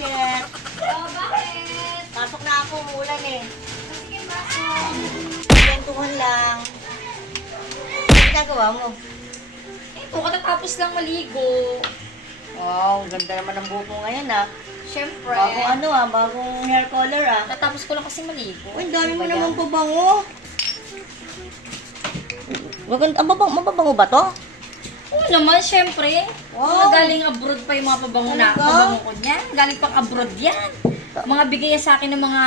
Shit. Oh, bakit? Pasok na ako, umulan eh. Sige, bakit? Kwentuhan lang. Ano ginagawa mo? Ito, katatapos lang maligo. Wow, ganda naman ng buhok mo ngayon ah. Siyempre. Bagong hair color ah. Tatapos ko lang kasi maligo. Uy, dami mo Diba naman yan? pabango. Maganda, mababango ba to? Oo naman, siyempre. Wow. Mga galing abroad pa yung mga pabango na Talaga? pabango ko niyan. Galing pang abroad yan. Mga bigay yan sa akin ng mga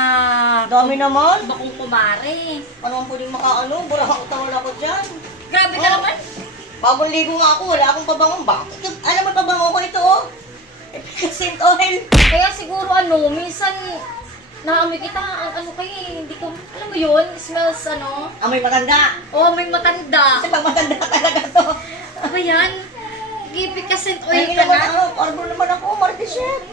Dami naman. bakong kumare. Ano ang pwedeng makaano? Burakang tawal ako dyan. Grabe ka Oh. naman. Bagong ligo nga ako, wala akong pabango. Bakit? Alam mo pabango ko ito oh. Scent oil. Kaya siguro minsan naamoy kita, ano kayo, hindi ko, alam mo yun, smells Amoy matanda. may matanda. Kasi pag matanda talaga to. Ano yan? Gipit ka scent oil Ay, ka naman na. ako. Arbor naman ako, Martichette.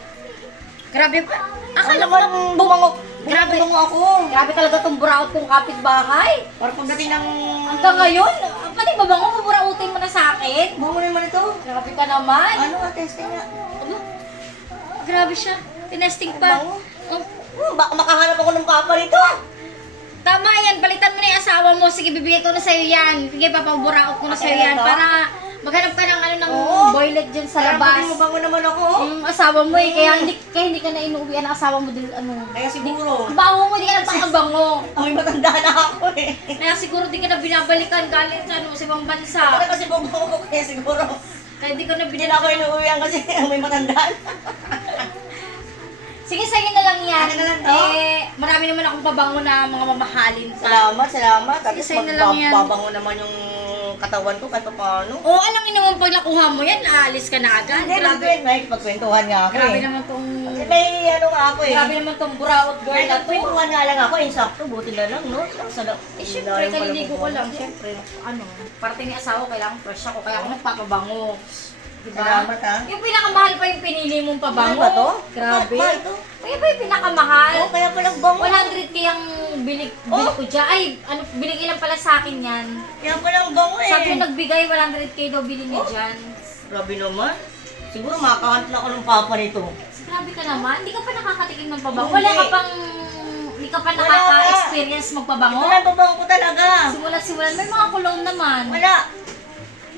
Grabe pa. Akala Akala naman ko bumango. Grabe. Bumango ako. Grabe talaga tong buraot kong kapitbahay. Para pagdating ng... Hanggang ngayon, pati babango, paburautin mo na sa akin. Bumango naman ito. Grabe ka naman. Ano nga, testing nga. Ano? Grabe siya. Tinesting pa. Bango. Oh, Baka makahanap ako ng papa nito. tama yan, balitan mo na yung asawa mo. Sige, bibigay ko na sa'yo yan. Sige, papaburaot ko na Okay sa'yo na yan. to? Para maghanap ka ng ng Oo. boylet dyan sa Para labas. maging mabango naman ako. Yung asawa mo eh, kaya hindi ka na inuuwian ng asawa mo din, Kaya siguro, Ang bango mo, di ka nagpapabango. amoy matanda na ako eh. Kaya siguro di ka na binabalikan galing sa sa ibang bansa. Ako na kasi bumango ko kaya siguro. Kaya di ka na Hindi na ako inuuwihan kasi amoy matanda. Sige, sa'yo na lang yan. Ano na lang to? Marami naman akong pabango na mga mamahalin sa... Salamat, salamat. At least Isa na lang yan. magbabango naman yung katawan ko kahit pa paano. Oo, alam mo naman pag nakuha mo yan, aalis ka na agad. Hindi, may pagkwentuhan nga ako Grabe eh. naman tong... Kasi may ano nga ako eh. Grabe naman tong buraot girl May na to. nagkwentuhan nga lang ako, insakto, buti na lang, no? Eh, syempre, kaliligo ko lang. Syempre, parating yung asawa, kailangan fresh ako. Kaya ako nagpapabango. Diba? Salamat ha. Yung pinakamahal pa yung pinili mong pabango. Ano ba to? Grabe. Mahal to? Kaya ba yung pinakamahal? Oo, kaya palang bango. 100k ang bilig ko dyan. Ay, binigay lang pala sa akin yan. Kaya palang bango eh. Sabi yung nagbigay, 100k daw bili niya dyan. Grabe naman. Siguro makakahanap na ako ng papa nito. Grabe ka naman. Hindi ka pa nakakatikim ng pabango. Hindi. Hindi ka pa Wala. nakaka-experience magpabango. Ito lang pabango ko talaga. Simulat-simulat. May mga cologne naman. Wala.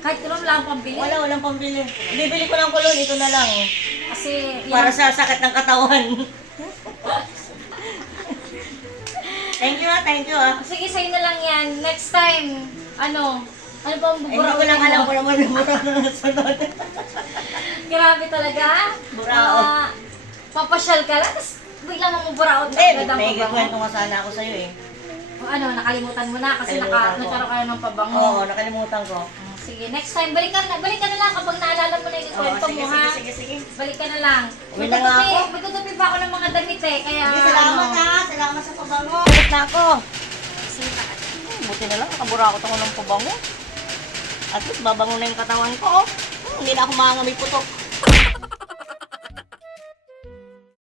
Kahit cologne lang ang pambili. Walang pambili. Bibili ko ng kulon, ito na lang. Kasi, Para sa sakit ng katawan. Thank you ah. sige, sa'yo na lang yan. Next time, ano pa ang Hindi buburaot ko lang alam mo? kung naman yung mura na sunod. Grabe talaga. Buraot. Papasyal ka lang, tapos biglang mamuburaot na Eh, agad ang may pabango. kwento nga sana ako sa'yo eh. O ano, nakalimutan mo na kasi Nakalimutan ko. nagkaroon ka na ng pabango. Oo, nakalimutan ko. Sige, next time, balik ka na lang kapag naalala mo na yung kwento sige, mo, ha? sige. Balik ka na lang. Uwi na nga ako. May tutupi pa ako ng mga damit eh, kaya Sige, salamat ha. Salamat sa pabango. Balik na ako. Sige, Buti na lang, nakaburakot ako ng pabango. At least babango na yung katawan ko. Hindi na ako mangangamoy putok.